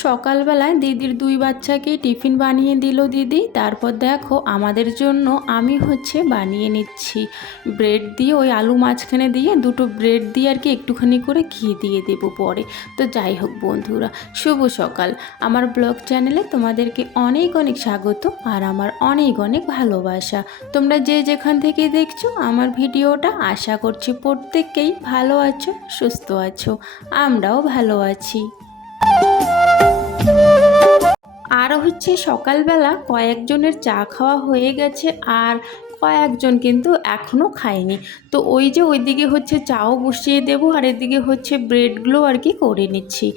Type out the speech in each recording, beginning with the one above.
সকালবেলায় দিদির দুই বাচ্চাকেই টিফিন বানিয়ে দিল দিদি। তারপর দেখো আমাদের জন্য আমি বানিয়ে নিচ্ছি ব্রেড দিয়ে, ওই আলু মাঝখানে দিয়ে দুটো ব্রেড দিয়ে আর কি একটুখানি করে ঘি দিয়ে দেবো পরে। তো যাই হোক বন্ধুরা, শুভ সকাল। আমার ব্লগ চ্যানেলে তোমাদেরকে অনেক অনেক স্বাগত আর আমার অনেক অনেক ভালোবাসা। তোমরা যে যেখান থেকে দেখছো আমার ভিডিওটা, আশা করছি প্রত্যেককেই ভালো আছো, সুস্থ আছো। আমরাও ভালো আছি। আর সকালবেলা কয়েকজনের চা খাওয়া হয়ে গেছে আর কয়েকজন কিন্তু এখনও খায়নি। তো ওই যে ওইদিকে চাও বসিয়ে দেবো আর এদিকে ব্রেডগুলো আর কি করে নিচ্ছি।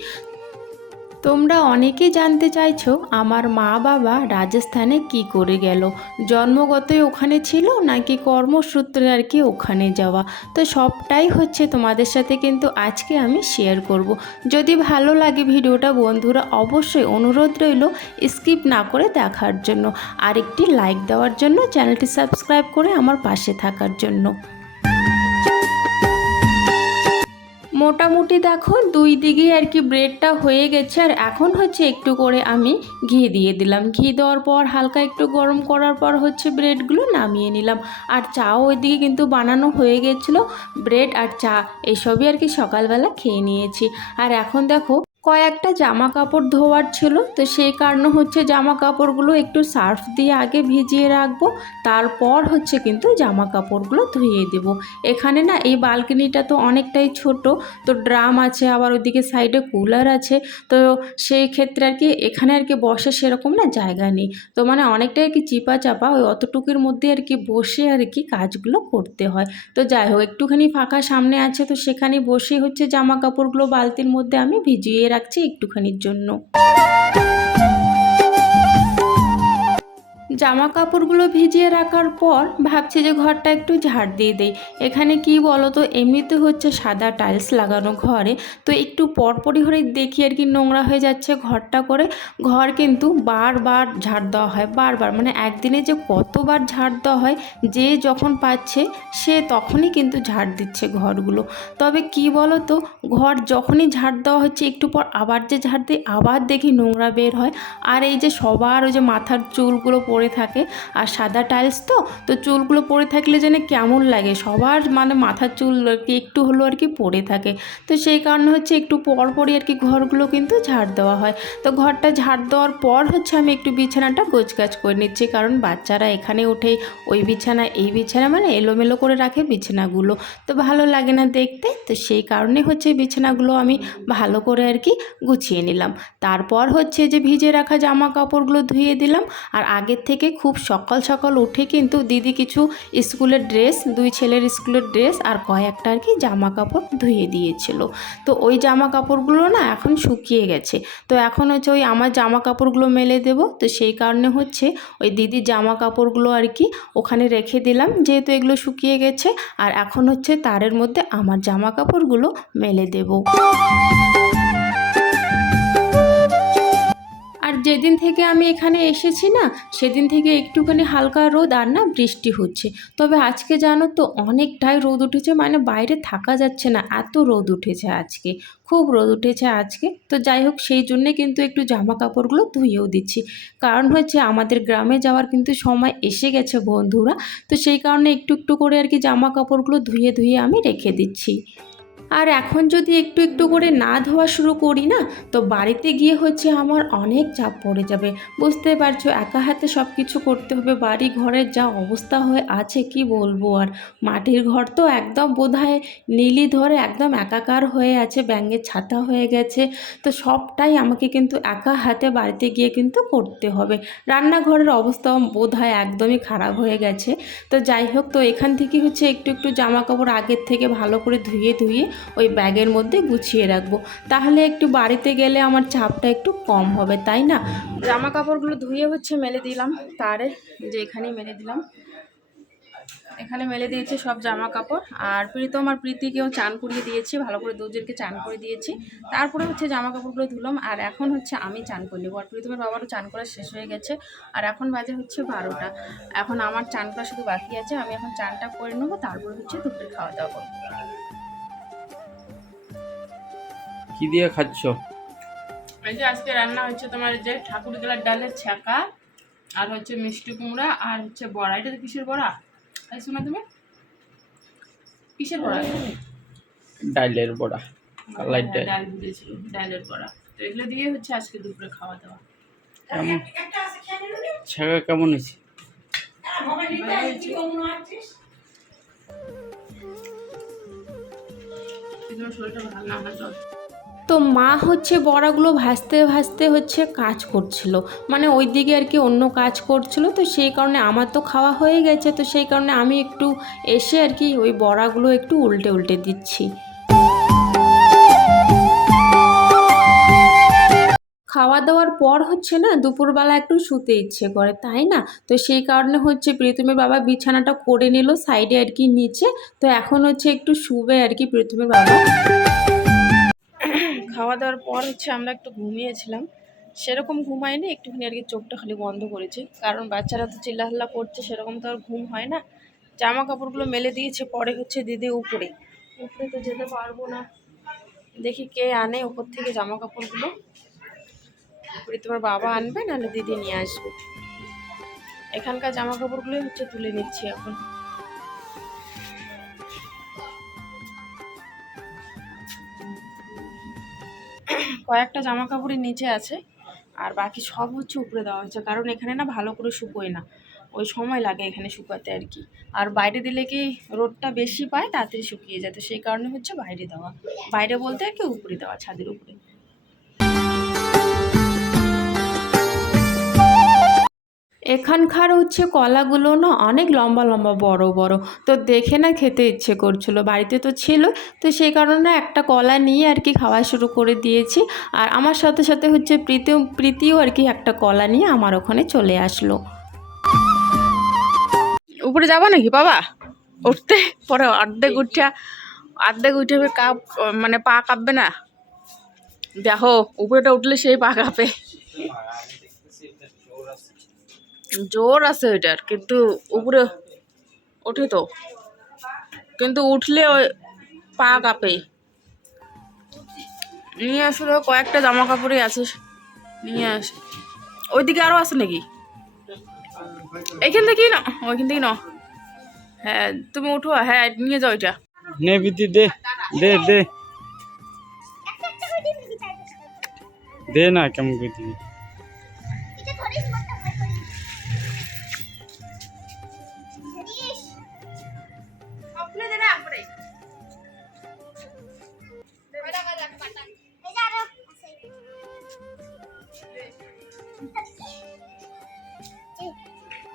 তোমরা অনেকেই জানতে চাইছো আমার মা বাবা রাজস্থানে কি করে গেল, জন্মগতই ওখানে ছিল নাকি কর্মসূত্রে আর কি ওখানে যাওয়া। তো সবটাই তোমাদের সাথে কিন্তু আজকে আমি শেয়ার করব। যদি ভালো লাগে ভিডিওটা বন্ধুরা, অবশ্যই অনুরোধ রইল স্কিপ না করে দেখার জন্য, আর একটি লাইক দেওয়ার জন্য, চ্যানেলটি সাবস্ক্রাইব করে আমার পাশে থাকার জন্য। মোটামুটি দেখো দুই দিকেই আর কি ব্রেডটা হয়ে গেছে, আর এখন একটু করে আমি ঘি দিয়ে দিলাম। ঘি দেওয়ার পর হালকা একটু গরম করার পর ব্রেডগুলো নামিয়ে নিলাম। আর চাও ওইদিকে কিন্তু বানানো হয়ে গেছিলো। ব্রেড আর চা এসবই আর কি সকালবেলা খেয়ে নিয়েছি। আর এখন দেখো কয়েকটা জামা কাপড় ধোয়ার ছিল, তো সেই কারণে জামা কাপড়গুলো একটু সার্ফ দিয়ে আগে ভিজিয়ে রাখবো, তারপর কিন্তু জামা কাপড়গুলো ধুয়ে দেব। এখানে না এই বালকনিটা তো অনেকটাই ছোট, তো ড্রাম আছে, আবার ওইদিকে সাইডে কুলার আছে। তো সেই ক্ষেত্রে আর কি এখানে আর কি বসে সেরকম না জায়গা নেই, তো মানে অনেকটাই আর কি চিপা চাপা, ওই অতটুকুর মধ্যে আর কি বসে আর কি কাজগুলো করতে হয়। তো যাই হোক, একটুখানি ফাঁকা সামনে আছে, তো সেখানে বসে জামা কাপড়গুলো বালতির মধ্যে আমি ভিজিয়ে রাখছি একটুখানির জন্য। জামা কাপড়গুলো ভিজিয়ে রাখার পর ভাবছি যে ঘরটা একটু ঝাড় দিয়ে দেই। এখানে কি বলো তো, এমনিতে সাদা টাইলস লাগানো ঘরে, তো একটু পরপরই হয়ে দেখি আর কি নোংরা হয়ে যাচ্ছে ঘরটা করে। ঘর কিন্তু বারবার ঝাড় দেওয়া হয়, বারবার, মানে একদিনে যে কতবার ঝাড় দেওয়া হয়, যে যখন পাচ্ছে সে তখনই কিন্তু ঝাড় দিচ্ছে ঘরগুলো। তবে কি বলো তো, ঘর যখনই ঝাড় দেওয়া হচ্ছে একটু পর আবার যে ঝাড় দিই, আবার দেখি নোংরা বের হয়। আর এই যে সবার ওই যে মাথার চুলগুলো পড়ে থাকে, আর সাদা টাইলস তো চুলগুলো পড়ে থাকলে যেন কেমন লাগে, সবার মানে মাথার চুল আর কি একটু হলো আর কি পড়ে থাকে। তো সেই কারণে একটু পরপরই আর কি ঘরগুলো কিন্তু ঝাড় দেওয়া হয়। তো ঘরটা ঝাড় দেওয়ার পর আমি একটু বিছানাটা গোছগাছ করে নিচ্ছি, কারণ বাচ্চারা এখানে ওঠে, ওই বিছানা এই বিছানা, মানে এলোমেলো করে রাখে বিছানাগুলো, তো ভালো লাগে না দেখতে। তো সেই কারণে বিছানাগুলো আমি ভালো করে আর কি গুছিয়ে নিলাম। তারপর যে ভিজে রাখা জামা কাপড়গুলো ধুয়ে দিলাম। আর আগের থেকে খুব সকাল সকাল উঠে কিন্তু দিদি কিছু স্কুলের ড্রেস, দুই ছেলের স্কুলের ড্রেস আর কয়েকটা আর কি জামা কাপড় ধুয়ে দিয়েছিল। তো ওই জামা কাপড়গুলো না এখন শুকিয়ে গেছে, তো এখন ওই আমার জামা কাপড়গুলো মেলে দেব। তো সেই কারণে ওই দিদির জামা কাপড়গুলো আর কি ওখানে রেখে দিলাম, যেহেতু এগুলো শুকিয়ে গেছে। আর এখন তারের মধ্যে আমার জামা কাপড়গুলো মেলে দেব। আর যেদিন থেকে আমি এখানে এসেছি না, সেদিন থেকে একটুখানি হালকা রোদ আর না বৃষ্টি হচ্ছে। তবে আজকে জানো তো অনেকটাই রোদ উঠেছে, মানে বাইরে থাকা যাচ্ছে না, এত রোদ উঠেছে আজকে, খুব রোদ উঠেছে আজকে। তো যাই হোক, সেই জন্যে কিন্তু একটু জামা কাপড়গুলো ধুয়েও দিচ্ছি, কারণ আমাদের গ্রামে যাওয়ার কিন্তু সময় এসে গেছে বন্ধুরা। তো সেই কারণে একটু একটু করে আর কি জামা কাপড়গুলো ধুয়ে ধুয়ে আমি রেখে দিচ্ছি। আর এখন যদি একটু একটু করে না ধোয়া শুরু করি না, তো বাড়িতে গিয়ে আমার অনেক চাপ পড়ে যাবে। বুঝতে পারছো, একা হাতে সব কিছু করতে হবে, বাড়ি ঘরের যা অবস্থা হয়ে আছে কি বলবো। আর মাটির ঘর তো একদম বোধহয় নীলি ধরে একদম একাকার হয়ে আছে, ব্যাঙের ছাতা হয়ে গেছে। তো সবটাই আমাকে কিন্তু একা হাতে বাড়িতে গিয়ে কিন্তু করতে হবে। রান্নাঘরের অবস্থাও বোধহয় একদমই খারাপ হয়ে গেছে। তো যাই হোক, তো এখান থেকে একটু একটু জামা কাপড় আগের থেকে ভালো করে ধুয়ে ধুয়ে ওই ব্যাগের মধ্যে গুছিয়ে রাখবো, তাহলে একটু বাড়িতে গেলে আমার চাপটা একটু কম হবে, তাই না। জামা কাপড়গুলো ধুয়ে মেলে দিলাম, তারে যে এখানেই মেলে দিলাম, এখানে মেলে দিয়েছি সব জামা কাপড়। আর প্রীতম আর প্রীতিকেও চান করিয়ে দিয়েছি, ভালো করে দুজনকে চান করে দিয়েছি। তারপরে জামা কাপড়গুলো ধুলাম, আর এখন আমি চান করে নেবো। আর প্রীতমের বাবারও চান করা শেষ হয়ে গেছে, আর এখন বাজে 12টা। এখন আমার চান করা শুধু বাকি আছে, আমি এখন চানটা করে নেবো, তারপরে দুপুরে খাওয়া দাওয়া করবো। কি দিয়ে খাচ্ছ? এই যে আজকে রান্না হচ্ছে তোমার যে ঠাকুর গেলার ডালের ছ্যাঁকা, আর হচ্ছে মিষ্টি কুমড়া, আর হচ্ছে বড়া। এটা কিসের বড়া খাইছো না তুমি? কিসের বড়া? ডালের বড়া, কালাই ডাল। ডাল ভেজেছিল, ডালের বড়া। তো এগুলো দিয়ে হচ্ছে আজকে দুপুরে খাওয়া দাওয়া। ছাগা কেমন হয়েছে? শরীরটা ভালো না হয়। তো মা হচ্ছে বড়াগুলো ভাজতে ভাজতে হচ্ছে কাজ করছিল, মানে ওই দিকে আর কি অন্য কাজ করছিল। তো সেই কারণে আমার তো খাওয়া হয়ে গেছে, তো সেই কারণে আমি একটু এসে আর কি ওই বড়াগুলো একটু উল্টে উল্টে দিচ্ছি। খাওয়া দাওয়ার পর হচ্ছে না দুপুরবেলা একটু শুতে ইচ্ছে করে, তাই না? তো সেই কারণে হচ্ছে প্রীতমের বাবা বিছানাটা করে নিল সাইডে আর কি নিচে। তো এখন হচ্ছে একটু শুবে আর কি প্রীতমের বাবা। খাওয়া দাওয়ার পর হচ্ছে আমরা একটু ঘুমিয়েছিলাম, সেরকম ঘুমাইনি, একটুখানি আর কি চোখটা খালি বন্ধ করেছি, কারণ বাচ্চারা তো চিল্লাহাল্লা করছে, সেরকম তো আর ঘুম হয় না। জামা কাপড়গুলো মেলে দিয়েছে, পরে হচ্ছে দিদি উপরে উপরে তো যেতে পারবো না, দেখি কে আনে উপর থেকে জামা কাপড়গুলো। তোমার বাবা আনবে নাহলে দিদি নিয়ে আসবে। এখানকার জামা কাপড়গুলোই হচ্ছে তুলে নিচ্ছি এখন। কয়েকটা জামা কাপড়ের নিচে আছে, আর বাকি সব হচ্ছে উপরে দেওয়া হচ্ছে, কারণ এখানে না ভালো করে শুকোয় না, ওই সময় লাগে এখানে শুকাতে আর কি। আর বাইরে দিলে কি রোদটা বেশি পায়, তাড়াতাড়ি শুকিয়ে যায়, তো সেই কারণে হচ্ছে বাইরে দেওয়া। বাইরে বলতে আর কি উপরে দেওয়া, ছাদের উপরে। এখানকার হচ্ছে কলাগুলো না অনেক লম্বা লম্বা বড় বড়, তো দেখে না খেতে ইচ্ছে করছিল, বাড়িতে তো ছিল, তো সেই কারণে একটা কলা নিয়ে আর কি খাওয়া শুরু করে দিয়েছি। আর আমার সাথে সাথে হচ্ছে প্রীতিও আর কি একটা কলা নিয়ে আমার ওখানে চলে আসলো। উপরে যাবো নাকি বাবা উঠতে? পরে অর্ধেক উঠে কাপ, মানে পা কাঁপবে না? দেখো উপরেটা উঠলে সেই পা কাঁপে, জোর আছে ওইটার, কিন্তু উপরে ওঠে তো, কিন্তু উঠলে ওই পা কাঁপে। নিয়ে আসলে কয়েকটা জামা কাপড়ই আছে, নিয়ে আস। ওইদিকে আরো আছে নাকি? এইখান থেকেই না, ওইখান থেকেই না। হ্যাঁ তুমি উঠো, হ্যাঁ নিয়ে যাও এটা। নে বিতি দে দে দে দে না, কেমন করে দিবি?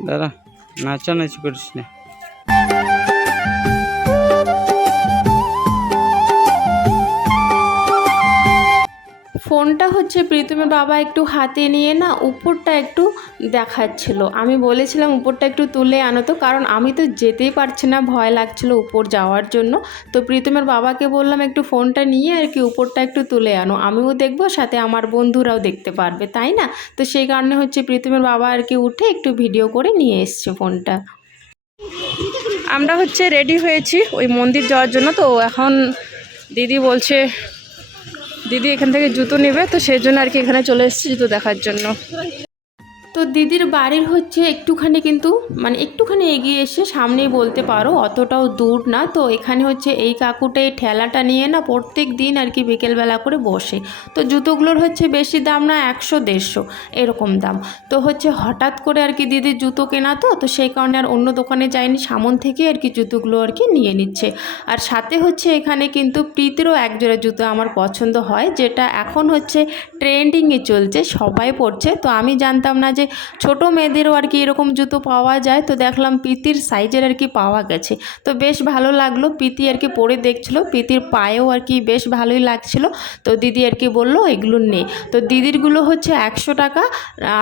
দাঁড়া, নাচানাচি করিস না। ফোনটা হচ্ছে প্রীতমের বাবা একটু হাতে নিয়ে না উপরটা একটু দেখাচ্ছিল, আমি বলেছিলাম উপরটা একটু তুলে আনো, তো কারণ আমি তো যেতেই পারছি না, ভয় লাগছিল উপর যাওয়ার জন্য। তো প্রীতমের বাবাকে বললাম একটু ফোনটা নিয়ে আর কি উপরটা একটু তুলে আনো, আমিও দেখবো সাথে আমার বন্ধুরাও দেখতে পারবে, তাই না? তো সেই কারণে হচ্ছে প্রীতমের বাবা আর কি উঠে একটু ভিডিও করে নিয়ে এসছে ফোনটা। আমরা হচ্ছে রেডি হয়েছি ওই মন্দির যাওয়ার জন্য, তো এখন দিদি বলছে দিদি এখান থেকে জুতো নেবে, তো সেই জন্য আর কি এখানে চলে এসেছি জুতো দেখার জন্য। তো দিদির বাড়ির হচ্ছে একটুখানি, কিন্তু মানে একটুখানি এগিয়ে এসে সামনেই বলতে পারো, অতটাও দূর না। তো এখানে হচ্ছে এই কাকুটা এই ঠেলাটা নিয়ে না প্রত্যেক দিন আর কি বিকেলবেলা করে বসে। তো জুতোগুলোর হচ্ছে বেশি দাম না, 100-150 এরকম দাম। তো হচ্ছে হঠাৎ করে আর কি দিদির জুতো কেনা, তো সেই কারণে আর অন্য দোকানে যায়নি, সামন থেকে আর কি জুতোগুলো আর কি নিয়ে নিচ্ছে। আর সাথে হচ্ছে এখানে কিন্তু প্রীতিরও একজোড়া জুতো আমার পছন্দ হয়, যেটা এখন হচ্ছে ট্রেন্ডিংয়ে চলছে, সবাই পরছে। তো আমি জানতাম না যে ছোট মেয়েদেরও আর কি এরকম জুতো পাওয়া যায়, তো দেখলাম প্রীতির সাইজের আর কি পাওয়া গেছে, তো বেশ ভালো লাগলো। প্রীতি আর কি পরে দেখছিল, প্রীতির পায়েও আর কি বেশ ভালোই লাগছিল। তো দিদি আর কি বললো এগুলো নেই, তো দিদিরগুলো হচ্ছে 100 টাকা,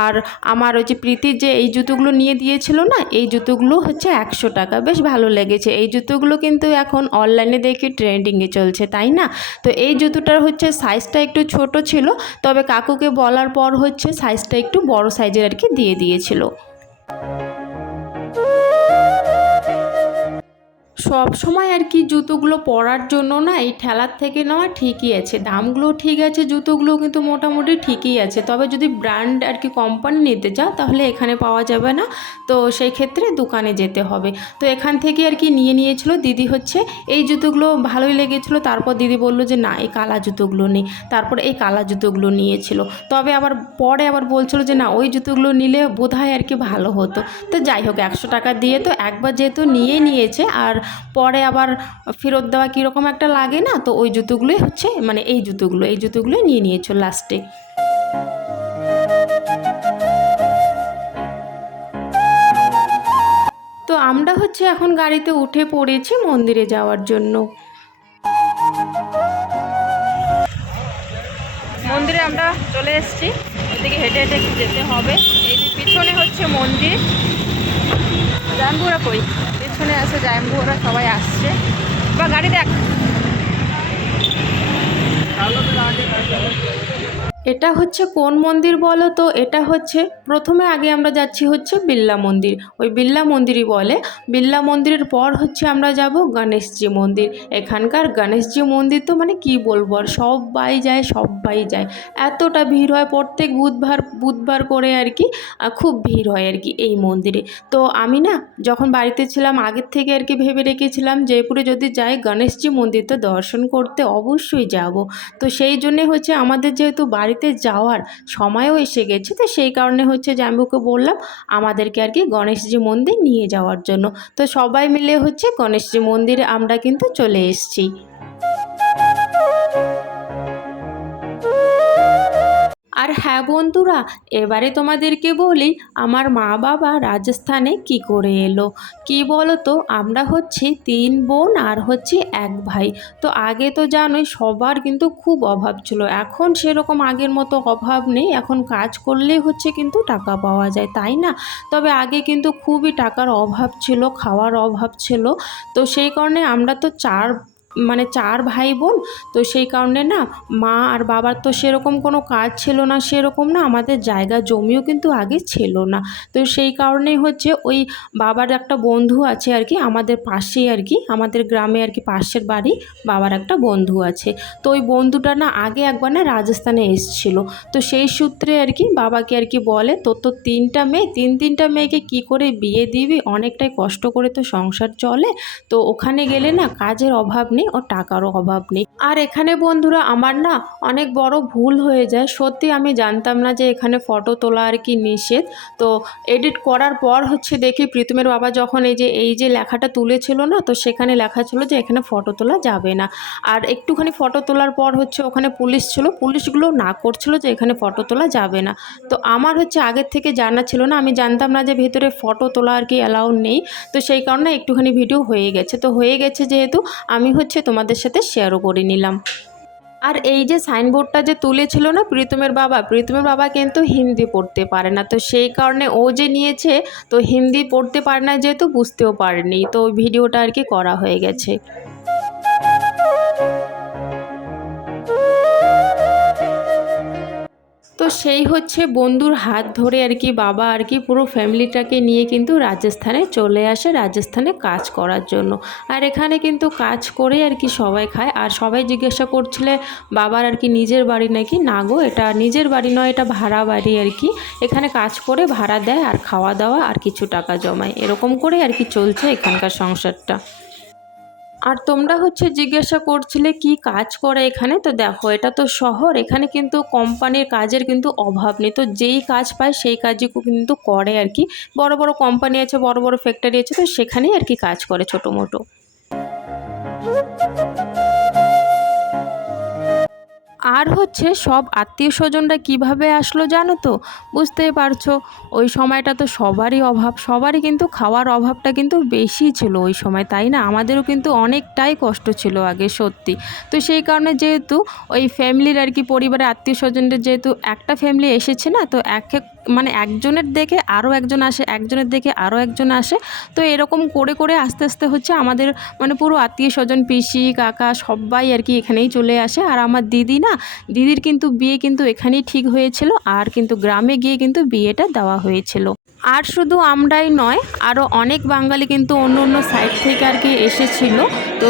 আর আমার ওই যে প্রীতির যে এই জুতোগুলো নিয়ে দিয়েছিল না, এই জুতোগুলো হচ্ছে 100 টাকা। বেশ ভালো লেগেছে এই জুতোগুলো, কিন্তু এখন অনলাইনে দেখি ট্রেন্ডিংয়ে চলছে, তাই না? তো এই জুতোটার হচ্ছে সাইজটা একটু ছোট ছিল, তবে কাকুকে বলার পর হচ্ছে সাইজটা একটু বড় সাইজের আর কি দিয়ে দিয়েছিল। সব সময় আর কি জুতোগুলো পরার জন্য না এই ঠেলার থেকে নেওয়া ঠিকই আছে, দামগুলো ঠিক আছে, জুতোগুলো কিন্তু মোটামুটি ঠিকই আছে। তবে যদি ব্র্যান্ড আর কি কোম্পানি নিতে চাও তাহলে এখানে পাওয়া যাবে না, তো সেই ক্ষেত্রে দোকানে যেতে হবে। তো এখান থেকে আর কি নিয়েছিল দিদি। হচ্ছে এই জুতোগুলো ভালোই লেগেছিলো, তারপর দিদি বললো যে না এই কালা জুতোগুলো নেই, তারপর এই কালা জুতোগুলো নিয়েছিল। তবে আবার পরে আবার বলছিল যে না ওই জুতোগুলো নিলে বোধহয় আর কি ভালো হতো। তো যাই হোক 100 টাকা দিয়ে তো একবার যেহেতু নিয়েছে, আর পরে আবার ফেরত দেওয়া কীরকম একটা লাগে না, তো ওই জুতোগুলোই হচ্ছে মানে এই জুতোগুলোই নিয়েছিল লাস্টে। তো আমরা হচ্ছে এখন গাড়িতে উঠে পড়েছি মন্দিরে যাওয়ার জন্য। মন্দিরে আমরা চলে এসেছি, ওইদিকে হেঁটে হেঁটে একটু যেতে হবে। এই যে পিছনে হচ্ছে মন্দির। জাম্বুরা কই? পিছনে আছে জাম্বুরা, সবাই আসছে। বা গাড়ি দেখ। এটা হচ্ছে কোন মন্দির বলো তো? এটা হচ্ছে প্রথমে আগে আমরা যাচ্ছি হচ্ছে বিড়লা মন্দির, ওই বিড়লা মন্দিরই বলে। বিড়লা মন্দিরের পর হচ্ছে আমরা যাব গণেশজি মন্দির। এখানকার গণেশজি মন্দির তো মানে কি বলবো, আর সবাই যায়, এতটা ভিড় হয় প্রত্যেক বুধবার করে আর কি, খুব ভিড় হয় আর কি এই মন্দিরে। তো আমি না যখন বাড়িতে ছিলাম আগের থেকে আর কি ভেবে রেখেছিলাম জয়পুরে যদি যাই গণেশজি মন্দির তো দর্শন করতে অবশ্যই যাব। তো সেই জন্যে হচ্ছে আমাদের যেহেতু বাড়িতে যাওয়ার সময়ও এসে গেছে, তো সেই কারণে হচ্ছে জাম্বুকে বললাম আমাদেরকে আর কি গণেশজি মন্দির নিয়ে যাওয়ার জন্য। তো সবাই মিলে হচ্ছে গণেশজি মন্দিরে আমরা কিন্তু চলে এসেছি। আর হ্যাঁ বন্ধুরা, এবারে তোমাদেরকে বলি আমার মা বাবা রাজস্থানে কি করে এলো। কি বলো তো, আমরা হচ্ছে 3 বোন আর হচ্ছে 1 ভাই। তো আগে তো জানোই সবার কিন্তু খুব অভাব ছিল, এখন সেরকম আগের মতো অভাব নেই, এখন কাজ করলেই হচ্ছে কিন্তু টাকা পাওয়া যায়, তাই না? তবে আগে কিন্তু খুবই টাকার অভাব ছিল, খাওয়ার অভাব ছিল। তো সেই কারণে আমরা তো 4 ভাই বোন। তো সেই কারণে না মা আর বাবার তো সেরকম কোনো কাজ ছিল না, সেরকম না আমাদের জায়গা জমিও কিন্তু আগে ছিল না। তো সেই কারণেই হচ্ছে ওই বাবার একটা বন্ধু আছে আর কি আমাদের পাশেই আর কি, আমাদের গ্রামে আর কি পাশের বাড়ি বাবার একটা বন্ধু আছে। তো ওই বন্ধুটা না আগে একবার না রাজস্থানে এসেছিলো। তো সেই সূত্রে আর কি বাবাকে আর কি বলে তোর তো 3টা মেয়ে, তিনটা মেয়েকে কি করে বিয়ে দিবি, অনেকটাই কষ্ট করে তো সংসার চলে, তো ওখানে গেলে না কাজের অভাব নেই ও টাকারও অভাব নেই। আর এখানে বন্ধুরা আমার না অনেক বড় ভুল হয়ে যায়, সত্যি আমি জানতাম না যে এখানে ফটো তোলা আর কি নিষেধ। তো এডিট করার পর হচ্ছে দেখি প্রীতমের বাবা যখন এই যে লেখাটা তুলেছিল না, তো সেখানে লেখা ছিল যে এখানে ফটো তোলা যাবে না। আর একটুখানি ফটো তোলার পর হচ্ছে ওখানে পুলিশ ছিল, পুলিশগুলো না করছিল যে এখানে ফটো তোলা যাবে না। তো আমার হচ্ছে আগের থেকে জানা ছিল না, আমি জানতাম না যে ভেতরে ফটো তোলা আর কি অ্যালাউ নেই। তো সেই কারণে একটুখানি ভিডিও হয়ে গেছে, তো হয়ে গেছে যেহেতু আমি হচ্ছে তোমাদের সাথে শেয়ারও করে নিলাম। আর এই যে সাইনবোর্ডটা যে তুলেছিল না প্রীতমের বাবা কিন্তু হিন্দি পড়তে পারে না, তো সেই কারণে ও যে নিয়েছে, তো হিন্দি পড়তে পারে না যেহেতু বুঝতেও পারেনি, তো ওই ভিডিওটা আর কি করা হয়ে গেছে। তো সেই হচ্ছে বন্ধুর হাত ধরে আর কি বাবা আর কি পুরো ফ্যামিলিটাকে নিয়ে কিন্তু রাজস্থানে চলে আসে, রাজস্থানে কাজ করার জন্য। আর এখানে কিন্তু কাজ করে আর কি সবাই খায়। আর সবাই জিজ্ঞাসা করছিলে বাবার আর কি নিজের বাড়ি নাকি, না গো এটা নিজের বাড়ি নয়, এটা ভাড়া বাড়ি আর কি। এখানে কাজ করে ভাড়া দেয় আর খাওয়া দাওয়া আর কিছু টাকা জমায়, এরকম করে আর কি চলছে এখানকার সংসারটা। আর তোমরা হচ্ছে জিজ্ঞাসা করছিলে কি কাজ করে এখানে, তো দেখো এটা তো শহর, এখানে কিন্তু কোম্পানির কাজের কিন্তু অভাব নেই, তো যেই কাজ পায় সেই কাজই কিন্তু করে আর কি। বড় বড় কোম্পানি আছে, বড় বড় ফ্যাক্টরি আছে, তো সেখানেই আর কি কাজ করে ছোটো মোটো। আর হচ্ছে সব আত্মীয় স্বজনরা কীভাবে আসলো জানো তো, বুঝতেই পারছো ওই সময়টা তো সবারই অভাব, সবারই কিন্তু খাওয়ার অভাবটা কিন্তু বেশি ছিল ওই সময়, তাই না? আমাদেরও কিন্তু অনেকটাই কষ্ট ছিল আগে সত্যি। তো সেই কারণে যেহেতু ওই ফ্যামিলির আর কি পরিবারের আত্মীয় স্বজনদের যেহেতু একটা ফ্যামিলি এসেছে না, তো মানে একজনের দেখে আরও একজন আসে, একজনের দেখে আরও একজন আসে। তো এরকম করে করে আস্তে আস্তে হচ্ছে আমাদের মানে পুরো আত্মীয় স্বজন পিসি কাকা সবাই আর কি এখানেই চলে আসে। আর আমার দিদির কিন্তু বিয়ে কিন্তু এখানেই ঠিক হয়েছিল, আর কিন্তু গ্রামে গিয়ে কিন্তু বিয়েটা দেওয়া হয়েছিল। আর শুধু আমরাই নয়, আরও অনেক বাঙালি কিন্তু অন্য অন্য সাইড থেকে আর কি এসেছিলো। তো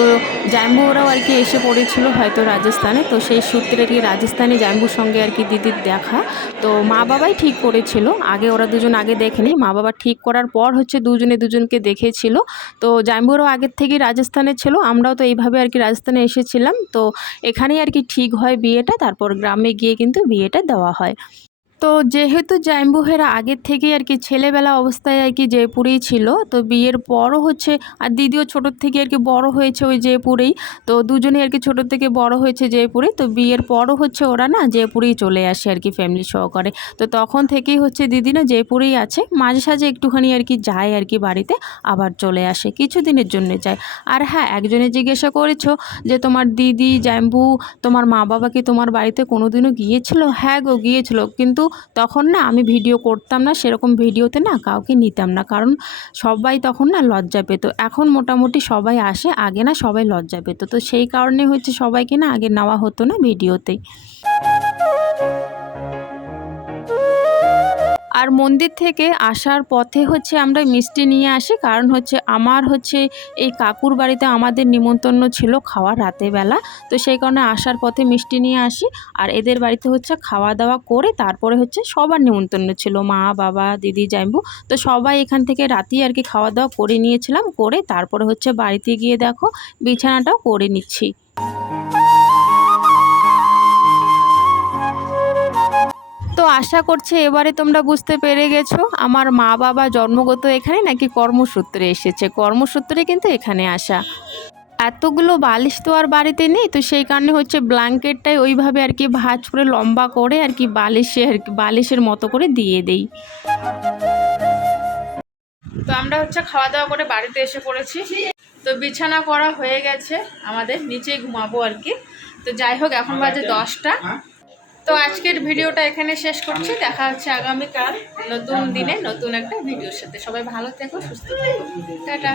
জাম্বু ওরাও আর কি এসে পড়েছিল হয়তো রাজস্থানে। তো সেই সূত্রে আর কি রাজস্থানে জাম্বুর সঙ্গে আর কি দিদির দেখা। তো মা বাবাই ঠিক করেছিল, আগে ওরা দুজন আগে দেখেনি, মা বাবা ঠিক করার পর হচ্ছে দুজনে দুজনকে দেখেছিল। তো জাম্বুরাও আগের থেকেই রাজস্থানে ছিল, আমরাও তো এইভাবে আর কি রাজস্থানে এসেছিলাম। তো এখানেই আর কি ঠিক হয় বিয়েটা, তারপর গ্রামে গিয়ে কিন্তু বিয়েটা দেওয়া হয়। তো যেহেতু জাম্বুহেরা আগের থেকেই আর কি ছেলেবেলা অবস্থায় আর কি জয়পুরেই ছিল, তো বিয়ের পরও হচ্ছে, আর দিদিও ছোটোর থেকে আর কি বড় হয়েছে ওই জয়পুরেই। তো দুজনেই আর কি ছোটোর থেকে বড় হয়েছে জয়পুরে। তো বিয়ের পরও হচ্ছে ওরা না জয়পুরেই চলে আসে আর কি ফ্যামিলি সহকারে। তো তখন থেকেই হচ্ছে দিদি না জয়পুরেই আছে, মাঝে সাঝে একটুখানি আর কি যায় আর কি বাড়িতে, আবার চলে আসে, কিছুদিনের জন্য যায়। আর হ্যাঁ, একজনে জিজ্ঞাসা করেছো যে তোমার দিদি জাম্বু তোমার মা বাবা কি তোমার বাড়িতে কোনোদিনও গিয়েছিল? হ্যাঁ গো, গিয়েছিল, কিন্তু তখন না আমি ভিডিও করতাম না, সেরকম ভিডিওতে না কাউকে নিতাম না, কারণ সবাই তখন না লজ্জা পেত। এখন মোটামুটি সবাই আসে, আগে না সবাই লজ্জা পেত, তো সেই কারণে হচ্ছে সবাইকে না আগে নেওয়া হতো না ভিডিওতে। আর মন্দির থেকে আসার পথে হচ্ছে আমরা মিষ্টি নিয়ে আসি, কারণ হচ্ছে আমার হচ্ছে এই কাকুর বাড়িতে আমাদের নিমন্ত্রণ ছিল খাওয়া রাতের বেলা। তো সেই কারণে আসার পথে মিষ্টি নিয়ে আসি, আর এদের বাড়িতে হচ্ছে খাওয়া দাওয়া করে তারপরে হচ্ছে সবার নিমন্ত্রণ ছিল, মা বাবা দিদি জাম্বু। তো সবাই এখান থেকে রাতেই আর কি খাওয়া দাওয়া করে নিয়েছিলাম, করে তারপরে হচ্ছে বাড়িতে গিয়ে দেখো বিছানাটাও করে নিচ্ছি। তো আশা করছি এবারে তোমরা বুঝতে পেরে গেছো আমার মা বাবা জন্মগত এখানে নাকি কর্মসূত্রে এসেছে, কর্মসূত্রে কিন্তু এখানে আসা। এতগুলো বালিশ তো আর বাড়িতে নেই, তো সেই কারণে হচ্ছে ব্ল্যাঙ্কেটটাই ওইভাবে আর কি ভাঁজ করে লম্বা করে আর কি বালিশের মতো করে দিয়ে দেই। তো আমরা হচ্ছে খাওয়া দাওয়া করে বাড়িতে এসে পড়েছি। তো বিছানা করা হয়ে গেছে, আমাদের নিচেই ঘুমাবো আর কি। তো যাই হোক, এখন বাজে 10টা। তো আজকের ভিডিওটা এখানে শেষ করছি, দেখা হচ্ছে আগামীকাল নতুন দিনে নতুন একটা ভিডিওর সাথে। সবাই ভালো থেকো, সুস্থ থেকো, টাটা।